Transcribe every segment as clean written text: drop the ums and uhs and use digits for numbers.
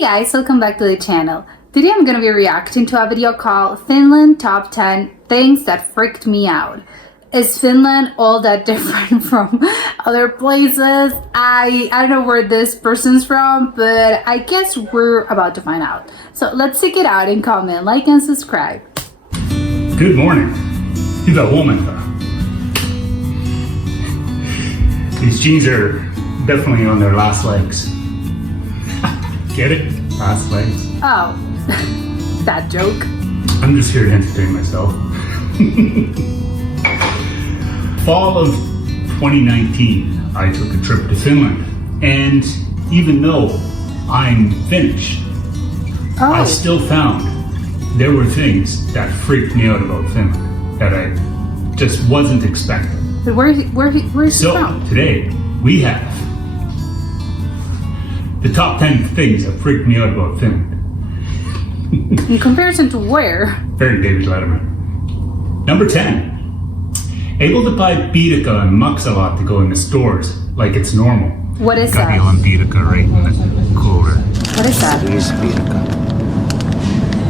Hey guys, welcome back to the channel. Today I'm gonna be reacting to a video called Finland Top 10 Things That Freaked Me Out. Is Finland all that different from other places? I don't know where this person's from, but I guess we're about to find out. So let's check it out and comment, like and subscribe. Good morning. Hyvää huomenta. These jeans are definitely on their last legs. Get it? Last legs. Oh, that joke. I'm just here to entertain myself. Fall of 2019, I took a trip to Finland. And even though I'm Finnish, I still found there were things that freaked me out about Finland that I just wasn't expecting. But where's he from? So today we have the top 10 things that freaked me out about Finland. In comparison to where? Very David Letterman. Number 10. Able to buy piiraka and maksalaattikko in the stores like it's normal. What is that? Got the piiraka right in the cooler. What is that? Is piiraka.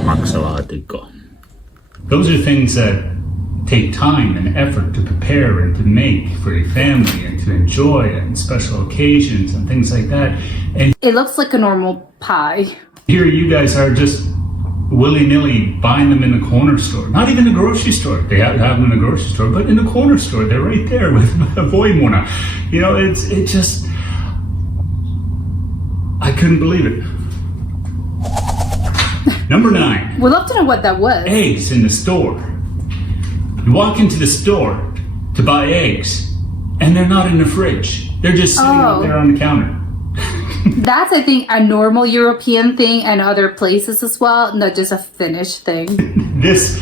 Maksalaattikko. Those are things that take time and effort to prepare and to make for your family and to enjoy and special occasions and things like that. And It looks like a normal pie. here you guys are just willy-nilly buying them in the corner store. Not even the grocery store. They have them in the grocery store, but in the corner store, they're right there with voimona. You know, it just, I couldn't believe it. Number 9. We'd love to know what that was. Eggs in the store. You walk into the store to buy eggs, and they're not in the fridge. They're just sitting out there on the counter. That's, I think, a normal European thing and other places as well, not just a Finnish thing. This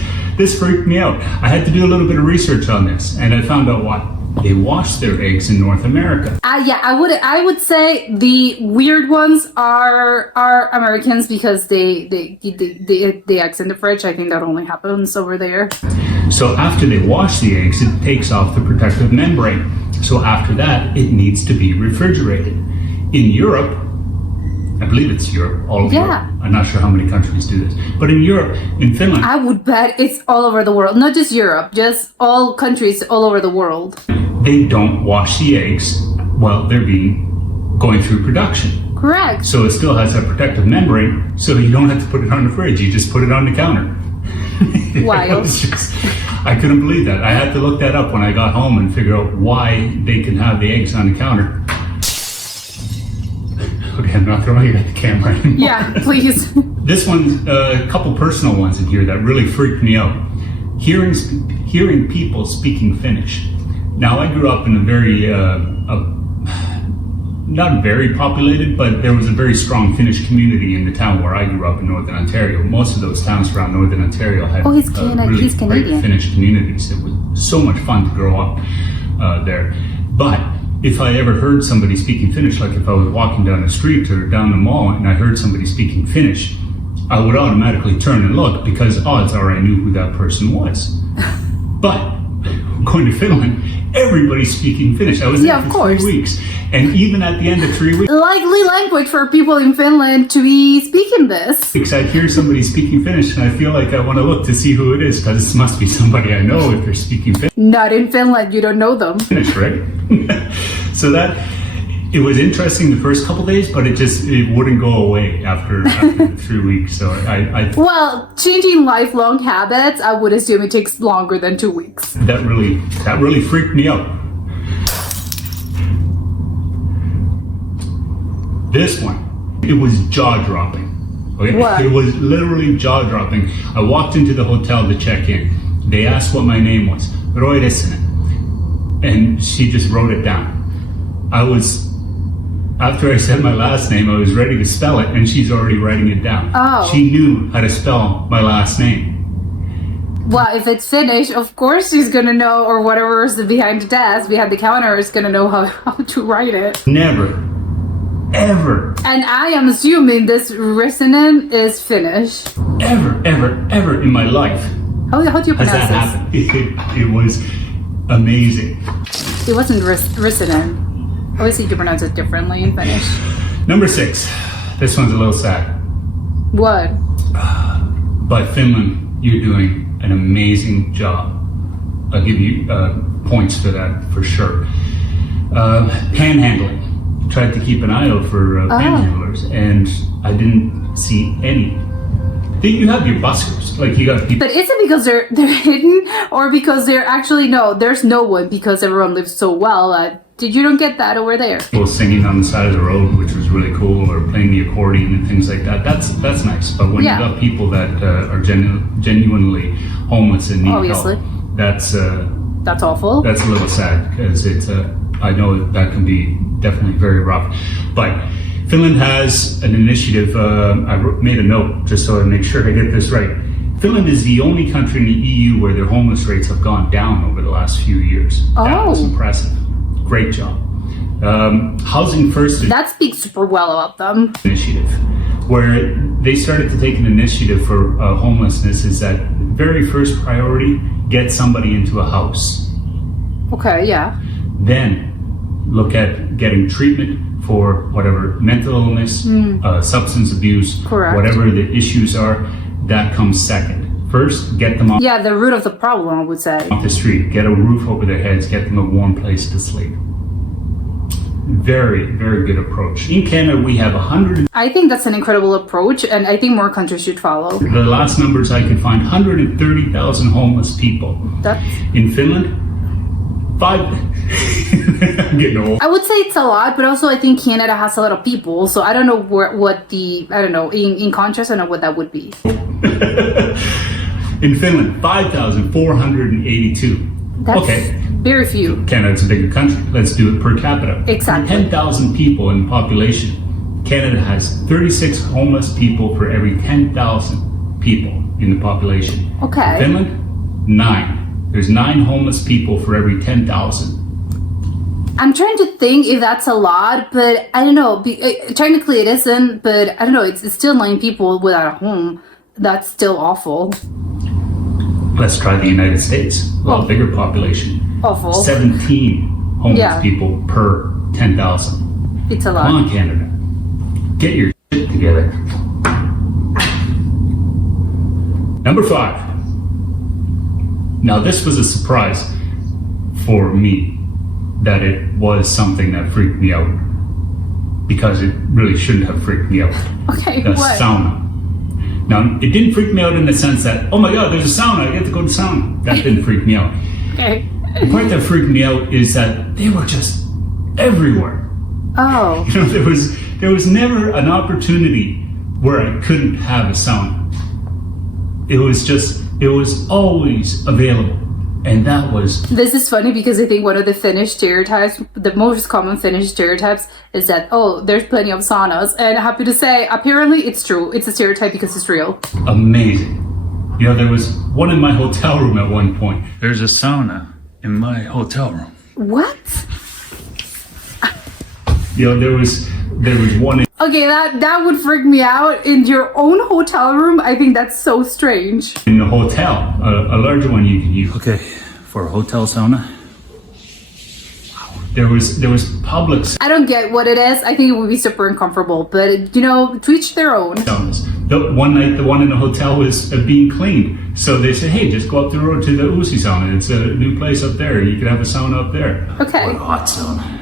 freaked me out. I had to do a little bit of research on this, and I found out why. They wash their eggs in North America. Yeah, I would say the weird ones are Americans because the eggs in the fridge. I think that only happens over there. So after they wash the eggs, it takes off the protective membrane. So after that, it needs to be refrigerated. In Europe, I believe it's Europe, all over Europe. I'm not sure how many countries do this. But in Europe, in Finland, I would bet it's all over the world. Not just Europe, just all countries all over the world. they don't wash the eggs while they're going through production. Correct. So it still has that protective membrane, so you don't have to put it on the fridge, you just put it on the counter. Wild. I couldn't believe that. I had to look that up when I got home and figure out why they can have the eggs on the counter. Okay, I'm not throwing it at the camera anymore. Yeah, please. This one's a couple personal ones in here that really freaked me out. Hearing people speaking Finnish. Now, I grew up in a very, not very populated, but there was a very strong Finnish community in the town where I grew up in Northern Ontario. Most of those towns around Northern Ontario had he's really Canadian. great Finnish communities. It was so much fun to grow up there. But if I ever heard somebody speaking Finnish, like if I was walking down the street or down the mall and I heard somebody speaking Finnish, I would automatically turn and look because odds are I knew who that person was. But going to Finland, everybody's speaking Finnish. I was there for 3 weeks. And even at the end of 3 weeks, likely language for people in Finland to be speaking this. I'd hear somebody speaking Finnish and I feel like I want to look to see who it is because this must be somebody I know if they're speaking Finnish. Not in Finland, you don't know them. Finnish, right? So it was interesting the first couple days, but it wouldn't go away after 3 weeks. So Well, changing lifelong habits, I would assume it takes longer than 2 weeks. That really freaked me out. This one, it was jaw-dropping. Okay? What? It was literally jaw-dropping. I walked into the hotel to check in. They asked what my name was. Roy Ressinen. And she just wrote it down. After I said my last name, I was ready to spell it, and she's already writing it down. Oh. She knew how to spell my last name. Well, if it's Finnish, of course she's gonna know, or whatever is behind the desk, behind the counter, is gonna know how to write it. Never, ever. And I am assuming this Rissinen is Finnish. Ever in my life How do you pronounce has that this? happened. It was amazing. It wasn't Rissinen. Obviously, you pronounce it differently in Finnish. Number 6. This one's a little sad. What? But Finland, you're doing an amazing job. I'll give you points for that for sure. Panhandling. Tried to keep an eye out for panhandlers, and I didn't see any. You have your buskers, like you got people. But is it because they're hidden, or because they're actually no? There's no one because everyone lives so well. You don't get that over there? People singing on the side of the road, which was really cool, or playing the accordion and things like that. That's nice. But when you got people that are genuinely homeless and need help, that's awful. That's a little sad because it's. I know that can be definitely very rough. But Finland has an initiative. I made a note just so I make sure I get this right. Finland is the only country in the EU where their homeless rates have gone down over the last few years. That was impressive. Great job. Housing First. That speaks super well about them. Initiative, where they started to take an initiative for homelessness, is that very first priority, get somebody into a house. Okay, yeah. Then look at getting treatment for whatever mental illness, substance abuse, whatever the issues are. That comes second. First, get them off. Yeah, the root of the problem, I would say. Off the street, get a roof over their heads, get them a warm place to sleep. Very, very good approach. In Canada, we have 100. I think that's an incredible approach, and I think more countries should follow. The last numbers I could find, 130,000 homeless people. That's... In Finland, 5. I'm getting old. I would say it's a lot, but also I think Canada has a lot of people, so I don't know in contrast, I don't know what that would be. In Finland, 5,482. That's very few. Canada's a bigger country. Let's do it per capita. Exactly. 10,000 people in population. Canada has 36 homeless people for every 10,000 people in the population. Okay. Finland, 9. There's 9 homeless people for every 10,000. I'm trying to think if that's a lot, but I don't know. Technically it isn't, but I don't know. It's still 9 people without a home. That's still awful. Let's try the United States. A lot bigger population. Awful. 17 homeless people per 10,000. It's a lot. Come on, Canada. Get your shit together. Number 5. Now, this was a surprise for me that it was something that freaked me out, because it really shouldn't have freaked me out. Okay, The what? sauna. Now, it didn't freak me out in the sense that, oh my God, there's a sauna, I get to go to sauna. That didn't freak me out. Okay. The part that freaked me out is that they were just everywhere. Oh. You know, there was never an opportunity where I couldn't have a sauna. It was always available. And that was... This is funny because I think one of the Finnish stereotypes, the most common Finnish stereotypes, is that, oh, there's plenty of saunas. And happy to say, apparently it's true. It's a stereotype because it's real. Amazing. You know, there was one in my hotel room at one point. There's a sauna in my hotel room. What? You know, there was one Okay, that would freak me out. In your own hotel room, I think that's so strange. in the hotel, a larger one you could use. Okay, for a hotel sauna. There was public I don't get what it is. I think it would be super uncomfortable, but to each their own. saunas. One night, the one in the hotel was being cleaned. So they said, hey, just go up the road to the Usi sauna. It's a new place up there. You can have a sauna up there. Okay. What a hot sauna.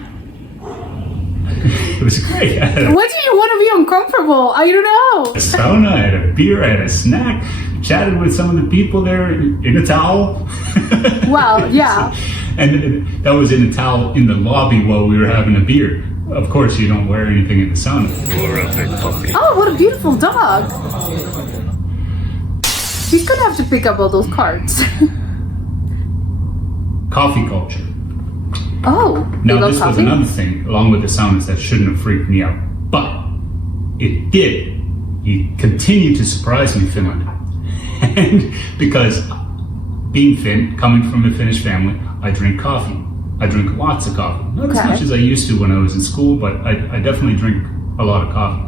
It was great. I had What do you want to be uncomfortable? I don't know. a sauna, I had a beer, I had a snack, chatted with some of the people there in a towel. Well, yeah. And that was in a towel in the lobby while we were having a beer. Of course, you don't wear anything in the sauna. Oh, what a beautiful dog. He's gonna have to pick up all those cards. Coffee culture. Oh, Now, you love this was coffee? another thing, along with the saunas, that shouldn't have freaked me out. But it did. You continue to surprise me, Finland. And because being Finn, coming from a Finnish family, I drink coffee. I drink lots of coffee. Not as much as I used to when I was in school, but I definitely drink a lot of coffee.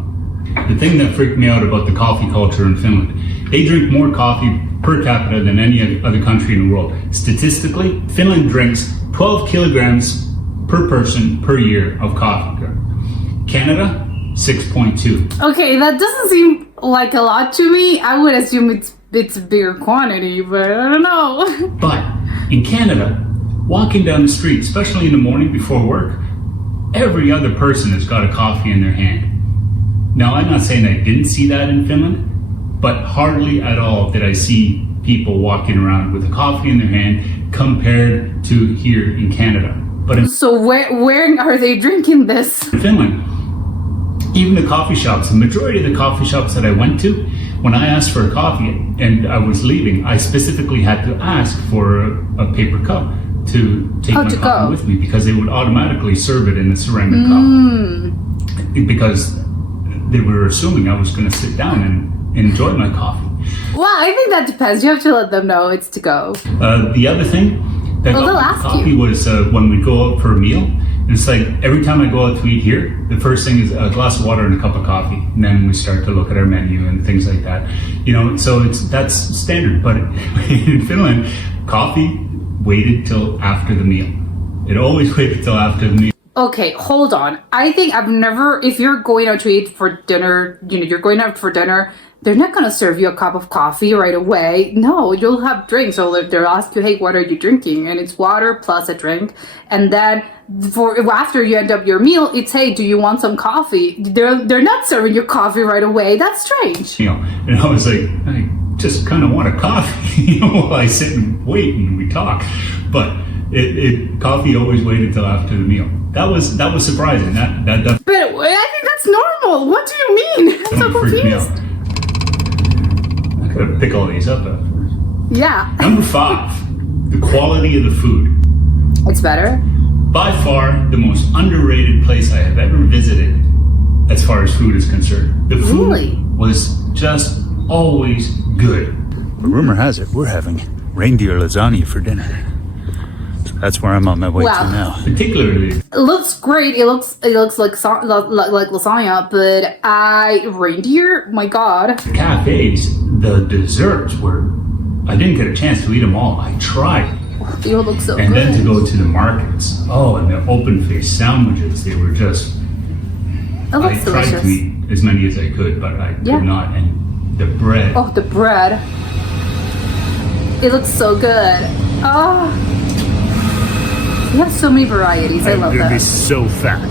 The thing that freaked me out about the coffee culture in Finland, they drink more coffee per capita than any other country in the world. Statistically, Finland drinks 12 kilograms per person per year of coffee. Canada, 6.2. Okay, that doesn't seem like a lot to me. I would assume it's a bigger quantity, but I don't know. But in Canada, walking down the street, especially in the morning before work, every other person has got a coffee in their hand. Now, I'm not saying I didn't see that in Finland, but hardly at all did I see people walking around with a coffee in their hand compared to here in Canada. But in So where are they drinking this? Finland, even the coffee shops, the majority of the coffee shops that I went to, when I asked for a coffee and I was leaving, I specifically had to ask for a paper cup to take my coffee with me because they would automatically serve it in a ceramic cup. Because they were assuming I was going to sit down and enjoy my coffee. Well, I think that depends. You have to let them know it's to go. The other thing that got me coffee was when we go out for a meal. And it's like every time I go out to eat here, the first thing is a glass of water and a cup of coffee, and then we start to look at our menu and things like that. You know, so that's standard. But in Finland, coffee waited till after the meal. It always waited till after the meal. Okay, hold on. I think I've never, if you're going out to eat for dinner, you know, you're going out for dinner, they're not going to serve you a cup of coffee right away. No, you'll have drinks. So they'll ask you, hey, what are you drinking? And it's water plus a drink. And then after you end up your meal, it's, hey, do you want some coffee? They're not serving you coffee right away. That's strange. You know, and I was like, I just kind of want a coffee, you know, while I sit and wait and we talk. But coffee always waited till after the meal. That was surprising. That But I think that's normal. What do you mean? I'm so confused. I could pick all these up afterwards. Yeah. Number 5, the quality of the food. It's better? By far, the most underrated place I have ever visited as far as food is concerned. The food was just always good. Rumor has it we're having reindeer lasagna for dinner. So that's where I'm on my way to now. Particularly, it looks great. It looks like lasagna, but reindeer. My God. The cafes, the desserts were. I didn't get a chance to eat them all. I tried. They all look so good. And then to go to the markets. Oh, and the open-faced sandwiches. They were just. It looks delicious. I tried to eat as many as I could, but I could not. And the bread. Oh, the bread. It looks so good. Oh. You have so many varieties. I love that. I'm gonna be so fat.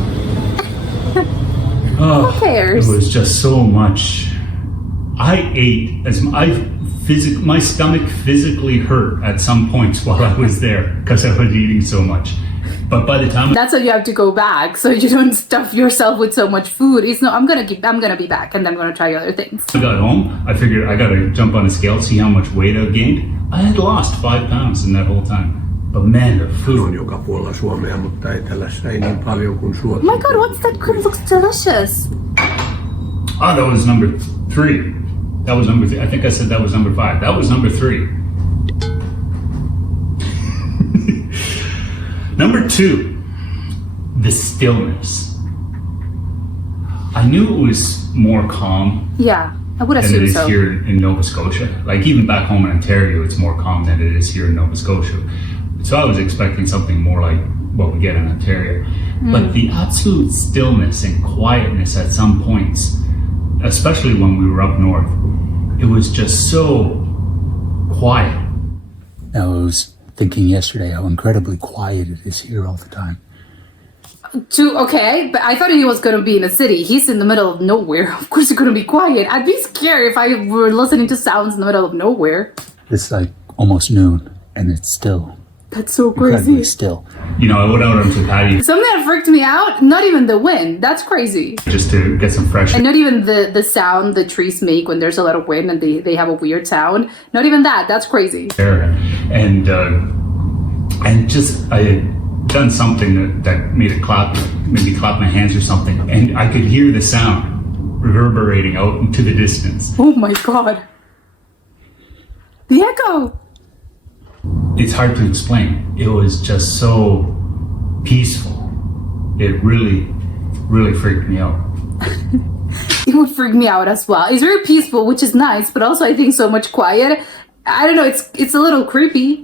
Oh, who cares? It was just so much. I ate as my stomach physically hurt at some points while I was there because I was eating so much. But by the time that's why you have to go back so you don't stuff yourself with so much food. It's no, I'm gonna be back and then I'm gonna try other things. I got home. I figured I gotta jump on a scale, see how much weight I've gained. I had lost 5 pounds in that whole time. But man, the food. On joka puolella Suomea, mutta etelässä ei niin paljon kuin Suomessa. Oh my God, what's that cream? Looks delicious. Oh, that was number 3. That was number 3. I think I said that was number 5. That was number 3. Number 2, the stillness. I knew it was more calm. Yeah, I would than assume it is so. here in Nova Scotia. Like even back home in Ontario, it's more calm than it is here in Nova Scotia. So I was expecting something more like what we get in Ontario. But the absolute stillness and quietness at some points, especially when we were up north, it was just so quiet. I was thinking yesterday how incredibly quiet it is here all the time. Okay, but I thought he was gonna be in a city. He's in the middle of nowhere. Of course, it's gonna be quiet. I'd be scared if I were listening to sounds in the middle of nowhere. It's like almost noon, and it's still. That's so Incredibly crazy. still. You know, I went out onto the patio. Something that freaked me out, not even the wind. That's crazy. Just to get some fresh air. And not even the sound the trees make when there's a lot of wind and they have a weird sound. Not even that. That's crazy. And just I had done something that made me clap my hands or something, and I could hear the sound reverberating out into the distance. Oh my God. The echo. It's hard to explain. It was just so peaceful. It really, really freaked me out. It would freak me out as well. It's very peaceful, which is nice, but also I think so much quiet. I don't know, it's a little creepy.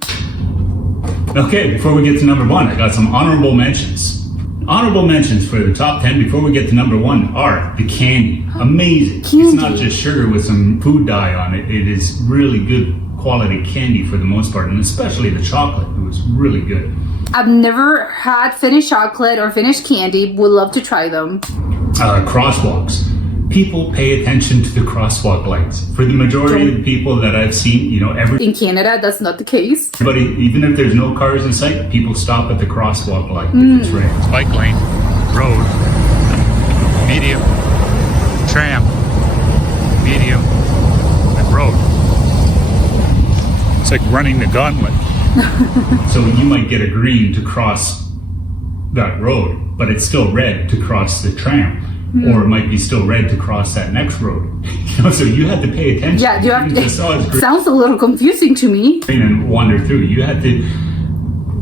Okay, before we get to number 1, I got some honorable mentions. Honorable mentions for the top 10 before we get to number 1 are the candy. Amazing. Candy. It's not just sugar with some food dye on it. It is really good quality candy for the most part, and especially the chocolate. It was really good. I've never had Finnish chocolate or Finnish candy. Would love to try them. Crosswalks. People pay attention to the crosswalk lights. For the majority of the people that I've seen, In Canada, that's not the case. everybody, even if there's no cars in sight, people stop at the crosswalk light if it's red. Bike lane, road, medium, tram, medium, and road. It's like running the gauntlet. So you might get a green to cross that road, but it's still red to cross the tram. Or it might be still red to cross that next road. So you had to pay attention. Yeah, you have Even if the saw is green sounds a little confusing to me. and wander through. You had to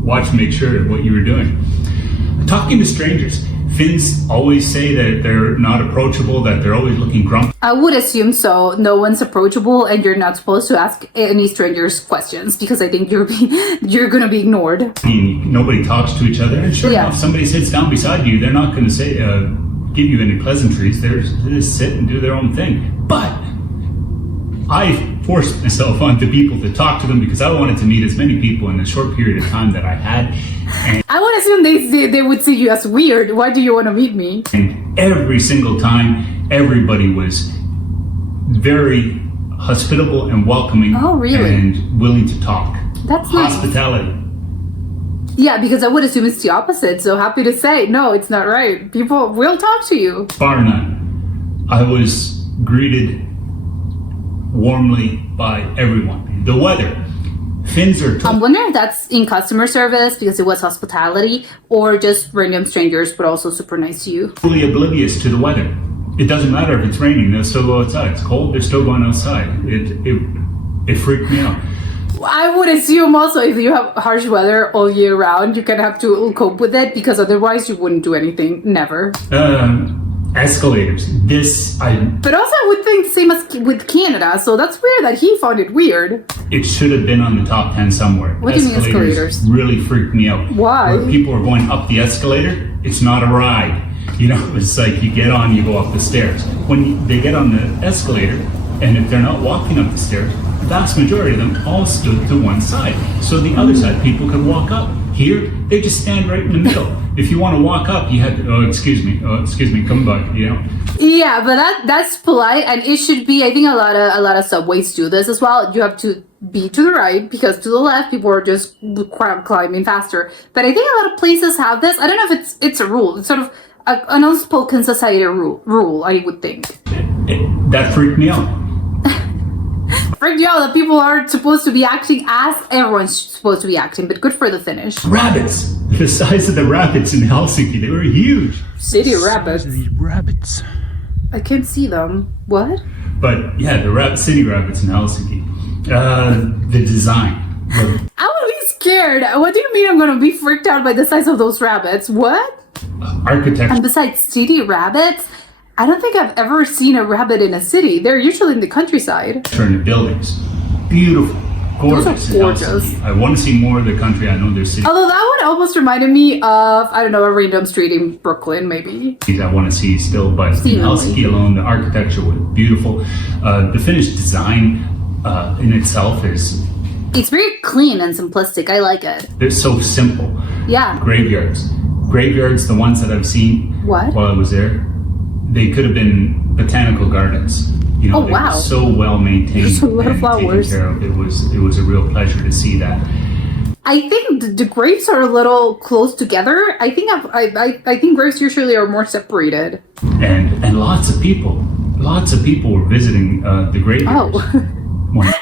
watch, make sure of what you were doing. Talking to strangers. Finns always say that they're not approachable, that they're always looking grumpy. I would assume so. No one's approachable, and you're not supposed to ask any strangers questions because I think you're gonna be ignored. Nobody talks to each other. And sure Yeah. enough, somebody sits down beside you, they're not going to say, give you any pleasantries. They just sit and do their own thing. But I forced myself onto people to talk to them because I wanted to meet as many people in the short period of time that I had. I would assume they would see you as weird. Why do you want to meet me? And every single time, everybody was very hospitable and welcoming. Oh, really? And willing to talk. That's nice. Hospitality. Yeah, because I would assume it's the opposite. So happy to say, no, it's not right. People will talk to you. Bar none. I was greeted warmly by everyone. The weather. Finns are I'm wondering if that's in customer service because it was hospitality or just random strangers but also super nice to you. totally oblivious to the weather. It doesn't matter if it's raining, they'll still go outside. It's cold, they're still going outside. It freaked me out. I would assume also if you have harsh weather all year round, you kind of have to cope with it because otherwise you wouldn't do anything. Never. Escalators. But also I would think same as with Canada, so that's weird that he found it weird. It should have been on the top 10 somewhere. What do you mean escalators? Really freaked me out. Why? Where people are going up the escalator, it's not a ride. It's like you get on, you go up the stairs. When they get on the escalator, and if they're not walking up the stairs, the vast majority of them all stood to one side. So the other side, people could walk up. Here, they just stand right in the middle. If you want to walk up, you had to, excuse me, come back, Yeah, but that's polite and it should be. I think a lot of subways do this as well. You have to be to the right because to the left people are just climbing faster. But I think a lot of places have this. I don't know if it's a rule. It's sort of an unspoken society rule, I would think. That freaked me out. Freaked you out that people aren't supposed to be acting as everyone's supposed to be acting, but good for the Finnish. Rabbits. The size of the rabbits in Helsinki, they were huge. City rabbits. These rabbits. I can't see them. What? But yeah, the city rabbits in Helsinki. The design. I would be scared. What do you mean I'm gonna be freaked out by the size of those rabbits? What? Architecture. And besides city rabbits, I don't think I've ever seen a rabbit in a city. They're usually in the countryside. In the buildings. Beautiful. Gorgeous. Those are in gorgeous. Helsinki. I want to see more of the country. I know there's cities Although that one almost reminded me of, I don't know, a random street in Brooklyn, maybe. I want to see still, but in Helsinki alone, the architecture was beautiful. The Finnish design in itself is... It's very clean and simplistic. I like it. They're so simple. Yeah. Graveyards, the ones that I've seen What? while I was there, they could have been botanical gardens. Oh, they wow. were so well maintained. There's a lot of and flowers. taken care of. It was a real pleasure to see that. I think the grapes are a little close together. I think I think grapes usually are more separated. And lots of people were visiting the graveyards. Oh.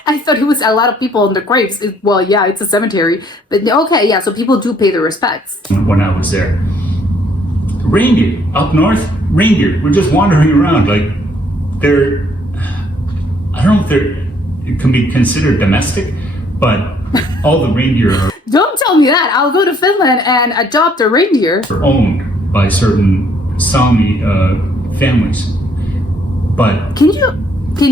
I thought it was a lot of people in the graves. Well, yeah, it's a cemetery. But okay, yeah, so people do pay their respects. When I was there. Reindeer. Up north, reindeer. We're just wandering around. Like, I don't know if it can be considered domestic, but all the reindeer Don't tell me that. I'll go to Finland and adopt a reindeer. are owned by certain Sami families. But Can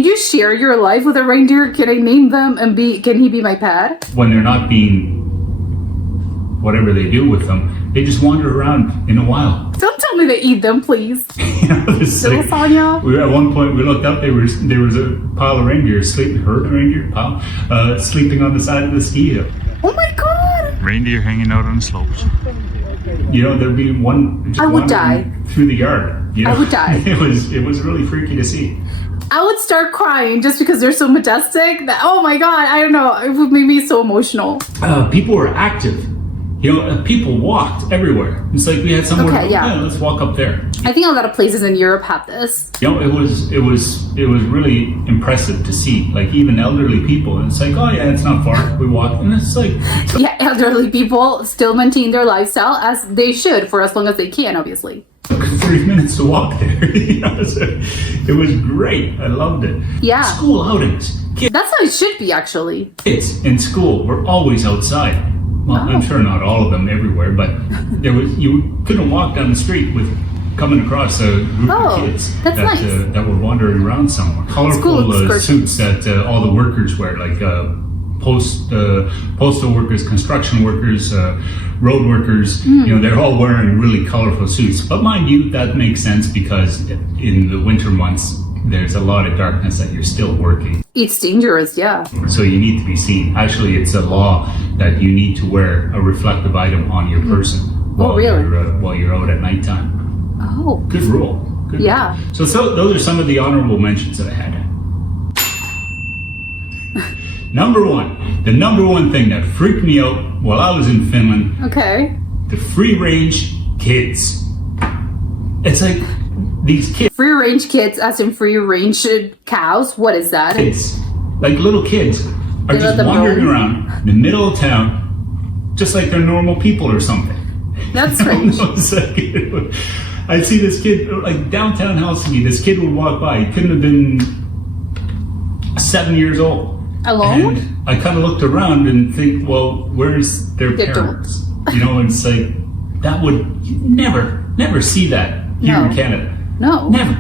you share your life with a reindeer? Can I name them and can he be my pet? when they're not being whatever they do with them, they just wander around in the wild. Don't tell me to eat them, please. You know, it's The like- lasagna. at one point we looked up, there was a pile of reindeer sleeping, sleeping on the side of the ski hill. Oh my god. Reindeer hanging out on the slopes. You know, there'd be one just I would wandering through the yard. You know? I would die. It was really freaky to see. I would start crying just because they're so majestic that, oh my god, I don't know, it would make me so emotional. People were active. You know, people walked everywhere. It's like we had somewhere Okay, to go, yeah. let's walk up there. I think a lot of places in Europe have this. You know, it was really impressive to see. Like even elderly people, and it's like, oh yeah, it's not far. We walk, and it's like, Yeah, elderly people still maintain their lifestyle as they should for as long as they can, obviously. 3 minutes to walk there. You know, so it was great. I loved it. Yeah. School outings. That's how it should be, actually. Kids in school were always outside. Well, I'm sure not all of them everywhere, but you couldn't walk down the street with coming across a group of kids that's nice. that were wandering around somewhere. Colorful School excursions. suits that all the workers wear, like postal workers, construction workers, road workers. You know, they're all wearing really colorful suits. But mind you, that makes sense because in the winter months, there's a lot of darkness that you're still working. It's dangerous, yeah. So you need to be seen. Actually, it's a law that you need to wear a reflective item on your person while you're out at nighttime. Oh. Good rule. Good Yeah. rule. So those are some of the honorable mentions that I had. The number one thing that freaked me out while I was in Finland, Okay. the free-range kids. It's like these Free range kids, as in free range cows. What is that? kids, like little kids, are They let just them wandering roam? around in the middle of town, just like they're normal people or something. That's strange. It's like, I'd see this kid, like downtown Helsinki, this kid would walk by. He couldn't have been 7 years old. Alone? And I kind of looked around and think, well, where's their They parents? You know, it's like, that would, you'd never see that here No. in Canada. No. Never.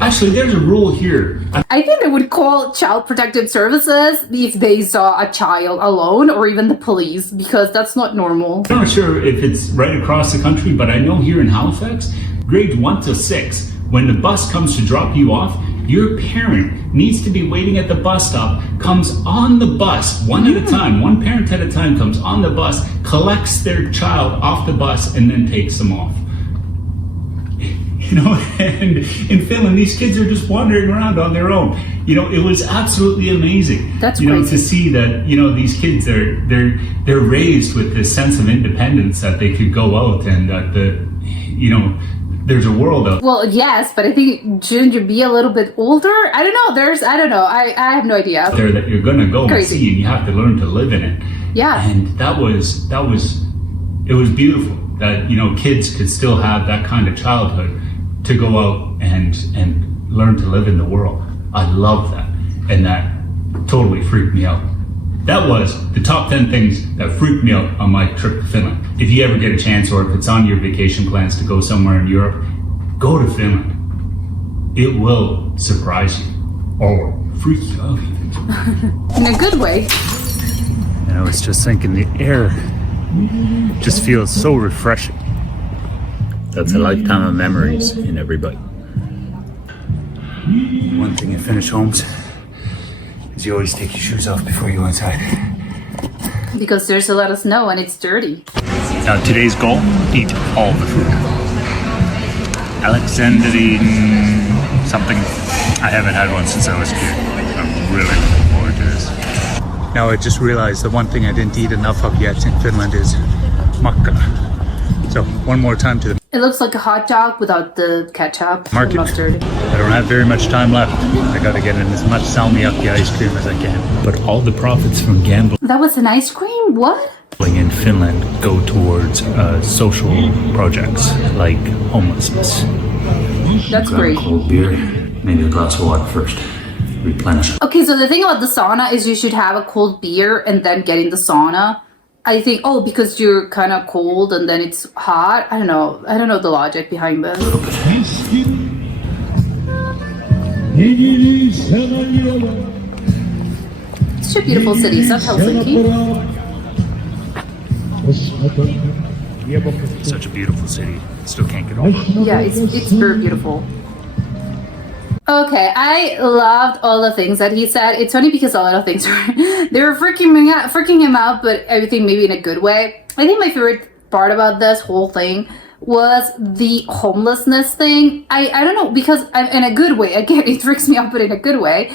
Actually, there's a rule here. I think they would call Child Protective Services if they saw a child alone, or even the police, because that's not normal. I'm not sure if it's right across the country, but I know here in Halifax, grades 1 to 6, when the bus comes to drop you off, your parent needs to be waiting at the bus stop, comes on the bus, one at a time, one parent at a time comes on the bus, collects their child off the bus, and then takes them off. You know, and in Finland, these kids are just wandering around on their own. You know, it was absolutely amazing. That's you know, crazy. to see that, you know, these kids they're raised with this sense of independence that they could go out and that there's a world out Well, yes, but I think shouldn't you be a little bit older? I don't know. I have no idea. there that you're gonna go and Crazy. see, and you have to learn to live in it. Yeah. And it was beautiful that, you know, kids could still have that kind of childhood to go out and learn to live in the world. I love that, and that totally freaked me out. That was the top 10 things that freaked me out on my trip to Finland. If you ever get a chance, or if it's on your vacation plans to go somewhere in Europe, go to Finland. It will surprise you, or freak you out even. In a good way. And I was just thinking, the air just feels so refreshing. That's a lifetime of memories in everybody. One thing in Finnish homes is you always take your shoes off before you go inside. Because there's a lot of snow and it's dirty. Now today's goal, eat all the food. Alexandrine something. I haven't had one since I was a kid. I'm really looking forward to this. Now I just realized the one thing I didn't eat enough of yet in Finland is makkara. So one more time to the It looks like a hot dog without the ketchup market. and mustard. I don't have very much time left. I gotta get in as much salmiakki ice cream as I can. But all the profits from gambling That was an ice cream? What? in Finland go towards social projects like homelessness. That's Grab great. a cold beer, maybe a glass of water first. Replenish. Okay, so the thing about the sauna is you should have a cold beer and then get in the sauna. I think, because you're kind of cold and then it's hot. I don't know the logic behind this. It's such a beautiful city. Is that Helsinki? Such a beautiful city. Still can't get over it. Yeah, it's very beautiful. Okay, I loved all the things that he said. It's funny because a lot of things they were freaking him out, but I think maybe in a good way. I think my favorite part about this whole thing was the homelessness thing. I don't know, because in a good way. Again, it freaks me out, but in a good way.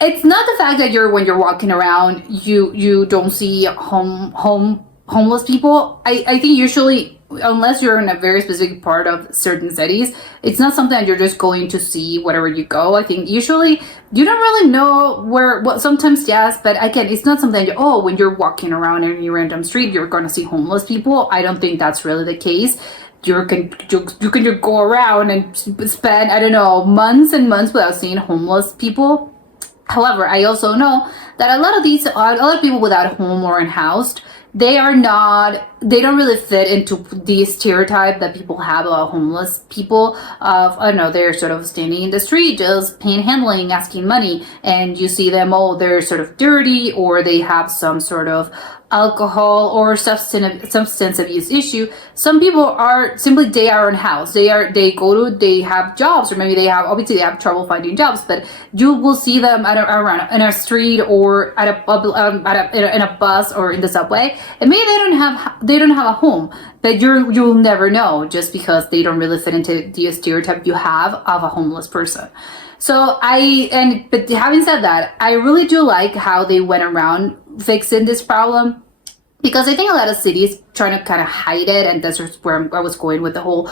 It's not the fact that when you're walking around, you don't see homeless people. I think usually, unless you're in a very specific part of certain cities, it's not something that you're just going to see wherever you go. I think usually you don't really know what sometimes, yes, but again, it's not something that, when you're walking around in your random street, you're going to see homeless people. I don't think that's really the case. You can just go around and spend, I don't know, months and months without seeing homeless people. However, I also know that a lot of people without a home or unhoused, they don't really fit into the stereotype that people have about homeless people of, I don't know, they're sort of standing in the street, just panhandling, asking money, and you see them, they're sort of dirty, or they have some sort of alcohol or substance abuse issue. Some people are simply, they are unhoused. They have jobs, or maybe they have trouble finding jobs, but you will see them around in a street or in a bus or in the subway, and maybe they don't have a home, but you'll never know, just because they don't really fit into the stereotype you have of a homeless person. So but having said that, I really do like how they went around fixing this problem, because I think a lot of cities trying to kind of hide it, and that's where I was going with the whole,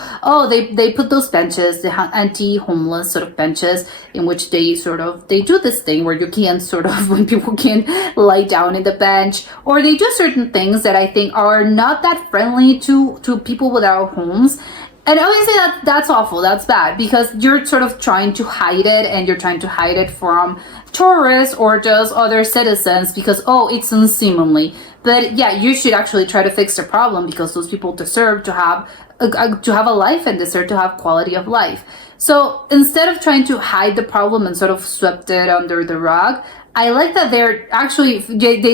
they put those benches, the anti-homeless sort of benches, in which they do this thing where you can when people can lie down in the bench, or they do certain things that I think are not that friendly to people without homes. And obviously that's awful, that's bad, because you're sort of trying to hide it, and you're trying to hide it from tourists or just other citizens, because it's unseemly. But yeah, you should actually try to fix the problem, because those people deserve to have a life and deserve to have quality of life. So instead of trying to hide the problem and sort of swept it under the rug, I like that they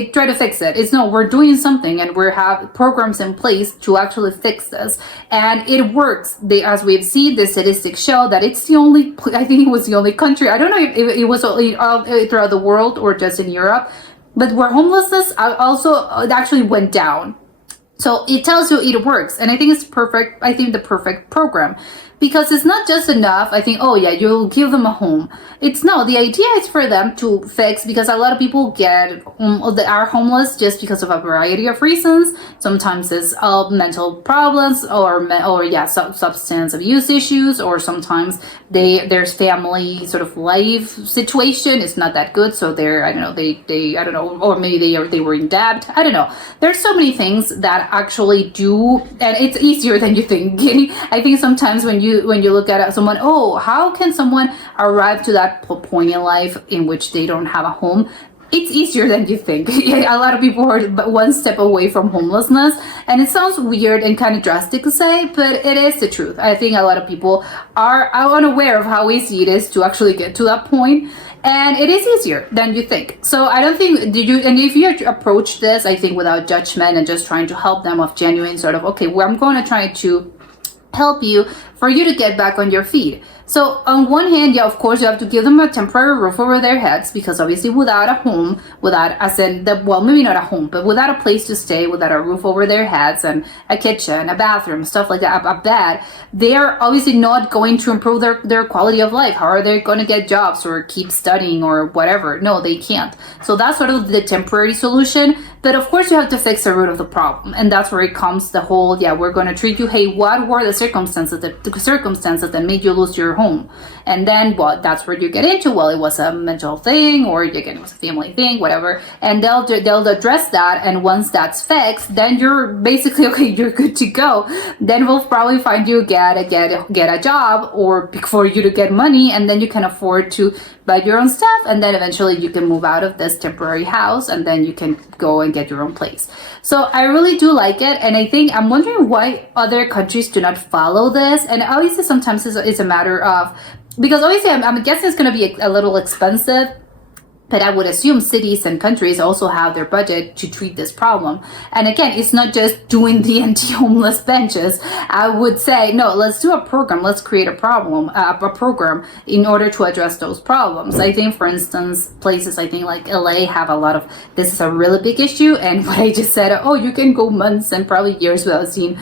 try to fix it. It's no, we're doing something, and we have programs in place to actually fix this, and it works. As we've seen, the statistics show that it's the only, I think it was the only country, I don't know if it was throughout the world or just in Europe, but where homelessness also actually went down. So it tells you it works, and I think it's perfect. I think the perfect program, because it's not just enough, I think, you'll give them a home. The idea is for them to fix, because a lot of people are homeless just because of a variety of reasons. Sometimes it's mental problems, or substance abuse issues, or sometimes there's family sort of life situation is not that good, so or maybe they were in debt. I don't know. There's so many things that actually do, and it's easier than you think. I think sometimes when you look at someone, how can someone arrive to that point in life in which they don't have a home? It's easier than you think. A lot of people are one step away from homelessness, and it sounds weird and kind of drastic to say, but it is the truth. I think a lot of people are unaware of how easy it is to actually get to that point, and it is easier than you think. So I don't think, and if you approach this, I think, without judgment and just trying to help them of genuine sort of, I'm going to try to help you for you to get back on your feet. So on one hand, of course, you have to give them a temporary roof over their heads, because obviously without a home, maybe not a home, but without a place to stay, without a roof over their heads and a kitchen, a bathroom, stuff like that, a bed, they are obviously not going to improve their quality of life. How are they going to get jobs or keep studying or whatever? No, they can't. So that's sort of the temporary solution. But of course, you have to fix the root of the problem, and that's where it comes the whole, we're going to treat you. Hey, what were the circumstances that made you lose your home? And then, that's where you get into, it was a mental thing, or it was a family thing, whatever. And they'll address that, and once that's fixed, then you're basically you're good to go. Then we'll probably find you get a job, or for you to get money, and then you can afford to buy your own stuff, and then eventually you can move out of this temporary house, and then you can go and get your own place. So I really do like it, and I think I'm wondering why other countries do not follow this. And obviously sometimes it's a matter of, because obviously I'm guessing it's going to be a little expensive, But I would assume cities and countries also have their budget to treat this problem. And again, it's not just doing the anti-homeless benches. I would say, no, let's do a program. Let's create a program in order to address those problems. I think, for instance, places I think like LA have a lot of, this is a really big issue. And what I just said, oh, you can go months and probably years without seeing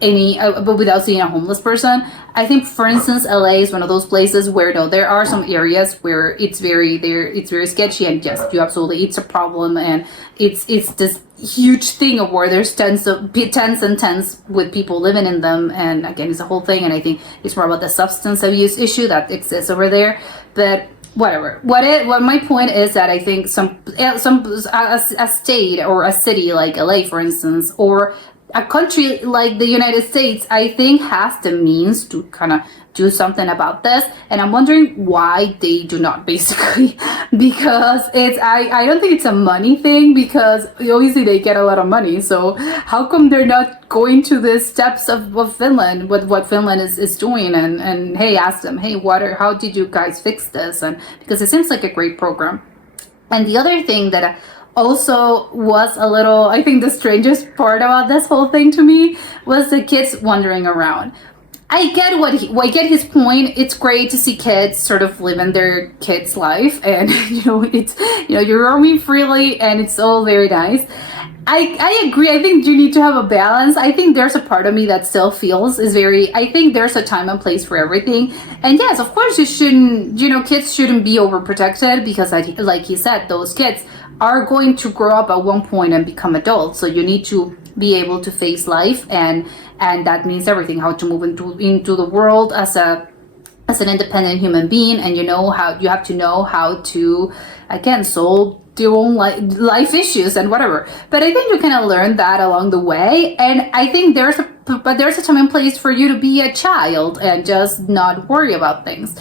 without seeing a homeless person. I think, for instance, LA is one of those places where there are some areas where it's very sketchy, and yes, you absolutely, it's a problem, and it's this huge thing of where there's tens and tens with people living in them, and again, it's a whole thing, and I think it's more about the substance abuse issue that exists over there, but whatever. What my point is that I think a state or a city like LA, for instance, or a country like the United States, I think has the means to kind of do something about this, and I'm wondering why they do not, basically, because I don't think it's a money thing, because obviously they get a lot of money, so how come they're not going to the steps of Finland, with what Finland is doing, and hey, ask them, hey, how did you guys fix this? And because it seems like a great program. And the other thing that also was a little, I think the strangest part about this whole thing to me was the kids wandering around. I get his point. It's great to see kids sort of living their kids' life, and you're roaming freely, and it's all very nice. I agree. I think you need to have a balance. I think there's a part of me that still feels I think there's a time and place for everything. And yes, of course, kids shouldn't be overprotected, because like he said, those kids are going to grow up at one point and become adults. So you need to be able to face life, and that means everything, how to move into the world as an independent human being, and you have to know how to, again, solve your own life issues and whatever. But I think you kind of learn that along the way, and I think there's a time and place for you to be a child and just not worry about things.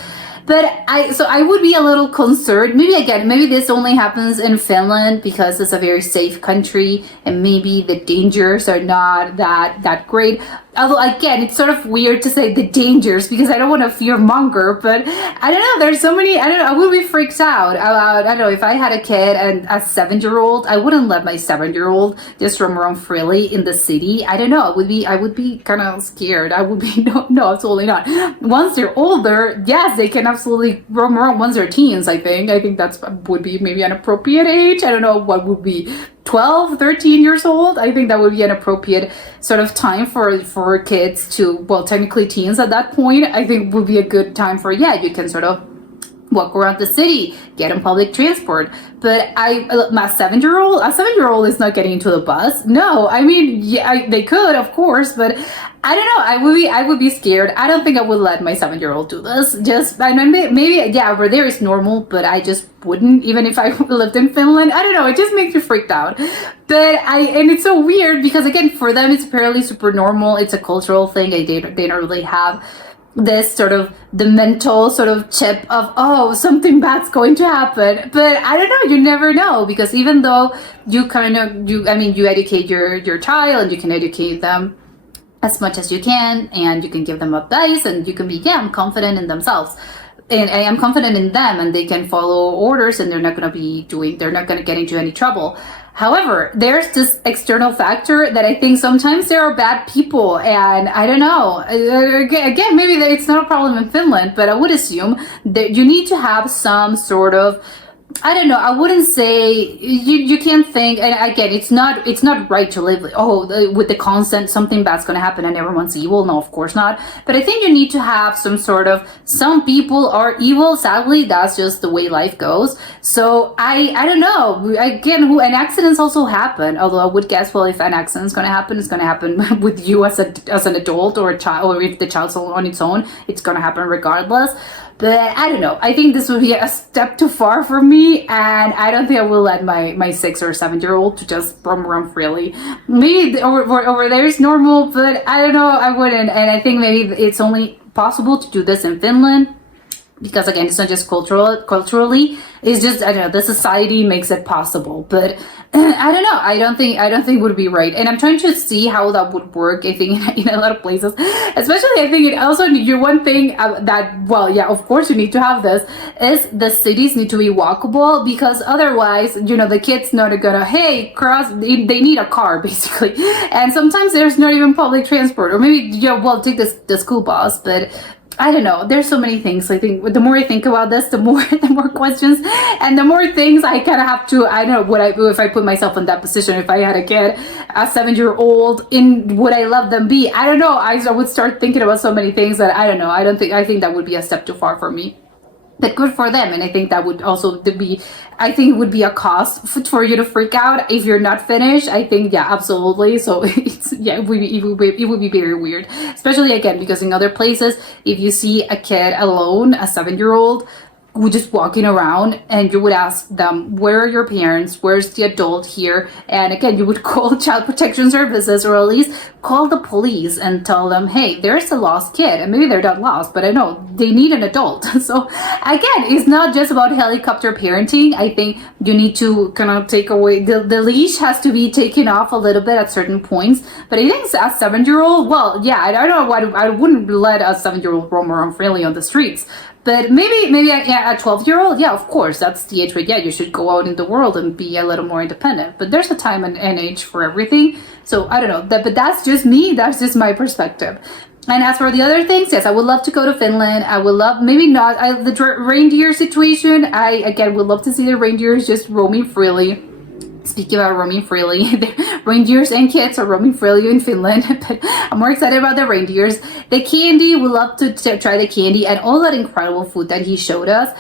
But I would be a little concerned. Maybe this only happens in Finland because it's a very safe country, and maybe the dangers are not that great. Although, again, it's sort of weird to say the dangers, because I don't want to fear monger, but I don't know, there's so many, I don't know, I would be freaked out about, I don't know, if I had a kid and a 7-year-old, I wouldn't let my 7-year-old just roam around freely in the city. I don't know, I would be kind of scared. I would be, no, absolutely not. Once they're older, yes, they can absolutely roam around. Once they're teens, I think that would be maybe an appropriate age. I don't know what would be 12, 13 years old. I think that would be an appropriate sort of time for kids to, well, technically teens at that point, I think would be a good time for, you can sort of walk around the city, get on public transport. But a 7-year-old is not getting into the bus. No, I mean, they could, of course, but I don't know. I would be scared. I don't think I would let my 7-year-old do this. Maybe over there it's normal, but I just wouldn't, even if I lived in Finland. I don't know. It just makes me freaked out. And it's so weird, because again, for them it's apparently super normal. It's a cultural thing. They don't really have this sort of the mental sort of chip of, oh, something bad's going to happen. But I don't know, you never know, because even though you educate your child, and you can educate them as much as you can, and you can give them advice, and you can be, I'm confident in themselves, and I am confident in them, and they can follow orders, and they're not going to get into any trouble. However, there's this external factor that I think sometimes there are bad people, and I don't know. Again, maybe it's not a problem in Finland, but I would assume that you need to have some sort of, I don't know, I wouldn't say, you can't think, and again, it's not right to live, with the constant something bad's going to happen and everyone's evil. No, of course not. But I think you need to have some people are evil. Sadly, that's just the way life goes. So I don't know. Again, and accidents also happen. Although I would guess, well, if an accident's going to happen, it's going to happen with you as an adult or a child, or if the child's on its own, it's going to happen regardless. But I don't know. I think this would be a step too far for me, and I don't think I will let my 6 or 7-year-old to just roam around freely. Maybe over there is normal, but I don't know. I wouldn't, and I think maybe it's only possible to do this in Finland. because again, it's not just culturally, it's just, I don't know, the society makes it possible. But I don't know, I don't think it would be right. And I'm trying to see how that would work. I think in a lot of places, especially, I think it also, you one thing that, well, yeah, of course you need to have this, is the cities need to be walkable, because otherwise, the kids not gonna, hey, cross, they need a car basically. And sometimes there's not even public transport, or maybe, well, take the school bus. But I don't know. There's so many things. I think the more I think about this, the more questions, and the more things I kind of have to. I don't know if I put myself in that position. If I had a kid, a 7-year-old, would I let them be? I don't know. I would start thinking about so many things that I don't know. I think that would be a step too far for me. But good for them, and I think that would also be, I think it would be a cause for you to freak out if you're not finished. I think, yeah, absolutely. So it would be very weird, especially again because in other places, if you see a kid alone, a 7-year-old, who just walking around, and you would ask them, where are your parents, where's the adult here? And again, you would call child protection services, or at least call the police and tell them, hey, there's a lost kid. And maybe they're not lost, but I know they need an adult. So again, it's not just about helicopter parenting. I think you need to kind of take away the leash has to be taken off a little bit at certain points. But I think a 7-year-old, well, yeah, I don't know why I wouldn't let a 7-year-old roam around freely on the streets. But maybe a 12-year-old, yeah, of course, that's the age where, yeah, you should go out in the world and be a little more independent. But there's a time and age for everything. So I don't know, but that's just me. That's just my perspective. And as for the other things, yes, I would love to go to Finland. I would love, maybe not the reindeer situation. I, again, would love to see the reindeers just roaming freely. Speaking about roaming freely, the reindeers and kids are roaming freely in Finland, but I'm more excited about the reindeers. The candy, we love to try the candy and all that incredible food that he showed us.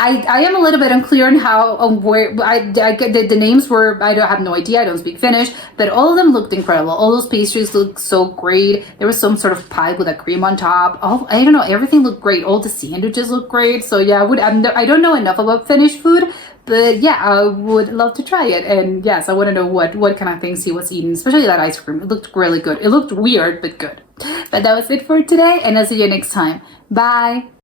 I am a little bit unclear on how, where, the names were, I have no idea, I don't speak Finnish, but all of them looked incredible. All those pastries looked so great. There was some sort of pie with a cream on top. I don't know, everything looked great. All the sandwiches looked great. So yeah, I don't know enough about Finnish food, but yeah, I would love to try it. And yes, I want to know what kind of things he was eating, especially that ice cream. It looked really good. It looked weird, but good. But that was it for today, and I'll see you next time. Bye!